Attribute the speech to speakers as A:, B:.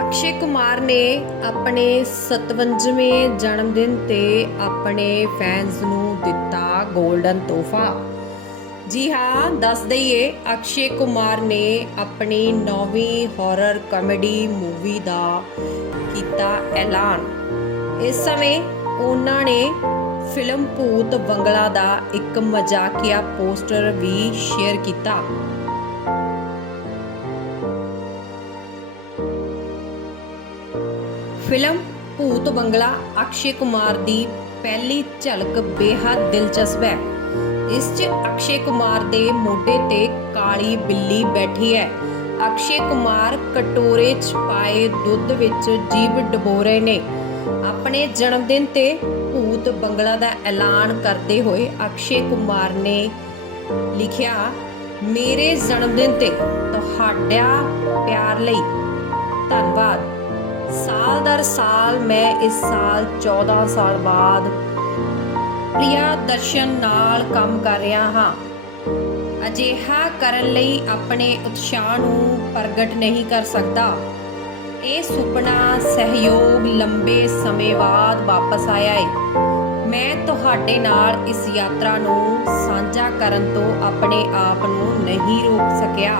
A: ਅਕਸ਼ੇ ਕੁਮਾਰ ਨੇ ਆਪਣੇ 57ਵੇਂ ਜਨਮ ਦਿਨ ਤੇ ਆਪਣੇ ਫੈਨਸ ਨੂੰ ਦਿੱਤਾ 골ਡਨ ਤੋਹਫਾ। ਜੀ ਹਾਂ, ਦੱਸ ਦਈਏ, ਅਕਸ਼ੇ ਕੁਮਾਰ ਨੇ ਆਪਣੀ ਨੌਵੀਂ ਹਾਰਰ ਕਾਮੇਡੀ ਮੂਵੀ ਦਾ ਕੀਤਾ ਐਲਾਨ। ਇਸ ਸਮੇਂ ਉਹਨਾਂ ਨੇ ਫਿਲਮ ਭੂਤ ਬੰਗਲਾ ਦਾ ਇੱਕ ਮਜ਼ਾਕੀਆ ਪੋਸਟਰ ਵੀ ਸ਼ੇਅਰ ਕੀਤਾ। ਫਿਲਮ ਭੂਤ ਬੰਗਲਾ ਅਕਸ਼ੇ ਕੁਮਾਰ ਦੀ ਪਹਿਲੀ ਝਲਕ ਬੇਹੱਦ ਦਿਲਚਸਪ ਹੈ। ਇਸ 'ਚ ਅਕਸ਼ੇ ਕੁਮਾਰ ਦੇ ਮੋਢੇ ਤੇ ਕਾਲੀ ਬਿੱਲੀ ਬੈਠੀ ਹੈ। ਅਕਸ਼ੇ ਕੁਮਾਰ ਕਟੋਰੇ 'ਚ ਪਾਏ ਦੁੱਧ ਵਿੱਚ ਜੀਭ ਡਬੋ ਰਹੇ ਨੇ। ਆਪਣੇ ਜਨਮ ਦਿਨ ਤੇ ਭੂਤ ਬੰਗਲਾ ਦਾ ਐਲਾਨ ਕਰਦੇ ਹੋਏ ਅਕਸ਼ੇ ਕੁਮਾਰ ਨੇ ਲਿਖਿਆ, ਮੇਰੇ ਜਨਮ ਦਿਨ ਤੇ ਤੁਹਾਡਾ ਪਿਆਰ ਲਈ ਧੰਨਵਾਦ। ਹਰ ਸਾਲ ਮੈਂ ਇਸ ਸਾਲ 14 ਸਾਲ ਬਾਅਦ ਪ੍ਰਿਆ ਦਰਸ਼ਨ ਨਾਲ ਕੰਮ ਕਰ ਰਿਹਾ ਹਾਂ। ਅਜਿਹਾ ਕਰਨ ਲਈ ਆਪਣੇ ਉਤਸ਼ਾਹ ਨੂੰ ਪ੍ਰਗਟ ਨਹੀਂ ਕਰ ਸਕਦਾ। ਇਹ ਸੁਪਨਾ ਸਹਿਯੋਗ ਲੰਬੇ ਸਮੇਂ ਬਾਅਦ ਵਾਪਸ ਆਇਆ ਹੈ ਮੈਂ ਤੁਹਾਡੇ ਨਾਲ ਇਸ ਯਾਤਰਾ ਨੂੰ ਸਾਂਝਾ ਕਰਨ ਤੋਂ ਆਪਣੇ ਆਪ ਨੂੰ ਨਹੀਂ ਰੋਕ ਸਕਿਆ।